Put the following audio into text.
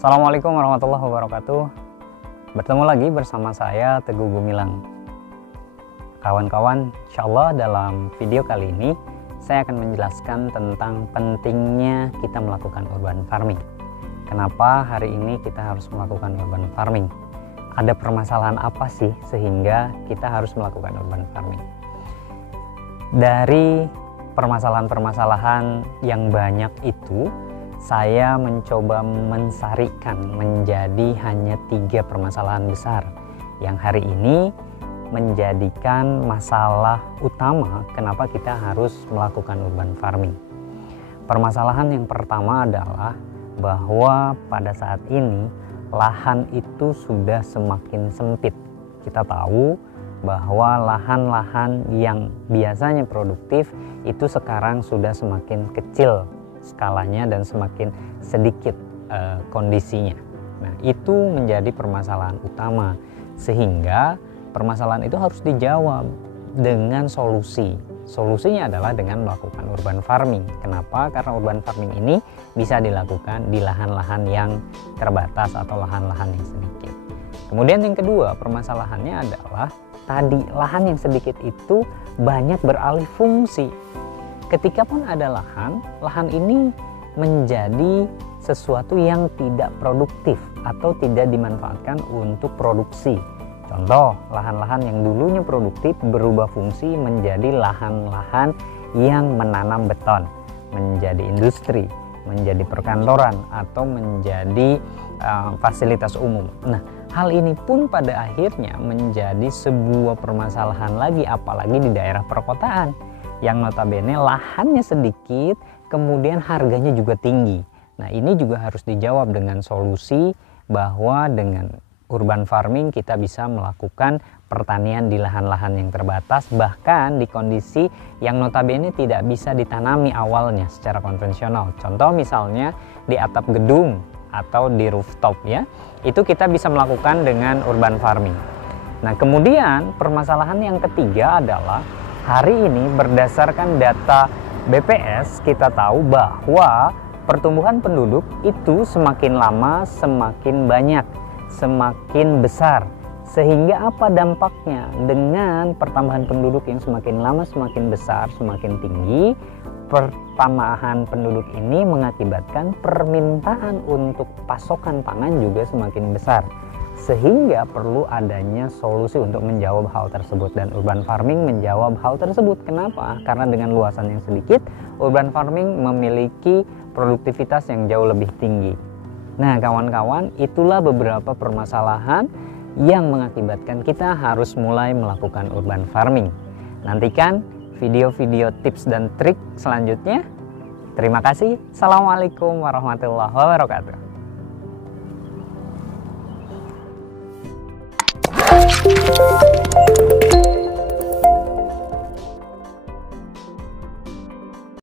Assalamualaikum warahmatullahi wabarakatuh. Bertemu lagi bersama saya Teguh Gumilang. Kawan-kawan, insyaallah dalam video kali ini saya akan menjelaskan tentang pentingnya kita melakukan urban farming. Kenapa hari ini kita harus melakukan urban farming? Ada permasalahan apa sih sehingga kita harus melakukan urban farming? Dari permasalahan-permasalahan yang banyak itu, saya mencoba mensarikan menjadi hanya 3 permasalahan besar yang hari ini menjadikan masalah utama kenapa kita harus melakukan urban farming. Permasalahan yang pertama adalah bahwa pada saat ini lahan itu sudah semakin sempit. Kita tahu bahwa lahan-lahan yang biasanya produktif itu sekarang sudah semakin kecil skalanya dan semakin sedikit kondisinya. Nah, itu menjadi permasalahan utama, sehingga permasalahan itu harus dijawab dengan solusi. Solusinya adalah dengan melakukan urban farming. Kenapa? Karena urban farming ini bisa dilakukan di lahan-lahan yang terbatas atau lahan-lahan yang sedikit. Kemudian yang kedua, permasalahannya adalah tadi lahan yang sedikit itu banyak beralih fungsi. Ketika pun ada lahan ini menjadi sesuatu yang tidak produktif atau tidak dimanfaatkan untuk produksi. Contoh, lahan-lahan yang dulunya produktif berubah fungsi menjadi lahan-lahan yang menanam beton, menjadi industri, menjadi perkantoran, atau menjadi fasilitas umum. Nah, hal ini pun pada akhirnya menjadi sebuah permasalahan lagi, apalagi di daerah perkotaan yang notabene lahannya sedikit, kemudian harganya juga tinggi. Nah, ini juga harus dijawab dengan solusi bahwa dengan urban farming kita bisa melakukan pertanian di lahan-lahan yang terbatas, bahkan di kondisi yang notabene tidak bisa ditanami awalnya secara konvensional. Contoh misalnya di atap gedung atau di rooftop ya, itu kita bisa melakukan dengan urban farming. Nah, kemudian permasalahan yang ketiga adalah hari ini berdasarkan data BPS kita tahu bahwa pertumbuhan penduduk itu semakin lama semakin banyak, semakin besar. Sehingga apa dampaknya? Dengan pertambahan penduduk yang semakin lama semakin besar, semakin tinggi, pertambahan penduduk ini mengakibatkan permintaan untuk pasokan pangan juga semakin besar. Sehingga perlu adanya solusi untuk menjawab hal tersebut, dan urban farming menjawab hal tersebut. Kenapa? Karena dengan luasan yang sedikit, urban farming memiliki produktivitas yang jauh lebih tinggi. Nah, kawan-kawan, itulah beberapa permasalahan yang mengakibatkan kita harus mulai melakukan urban farming. Nantikan video-video tips dan trik selanjutnya. Terima kasih. Assalamualaikum warahmatullahi wabarakatuh.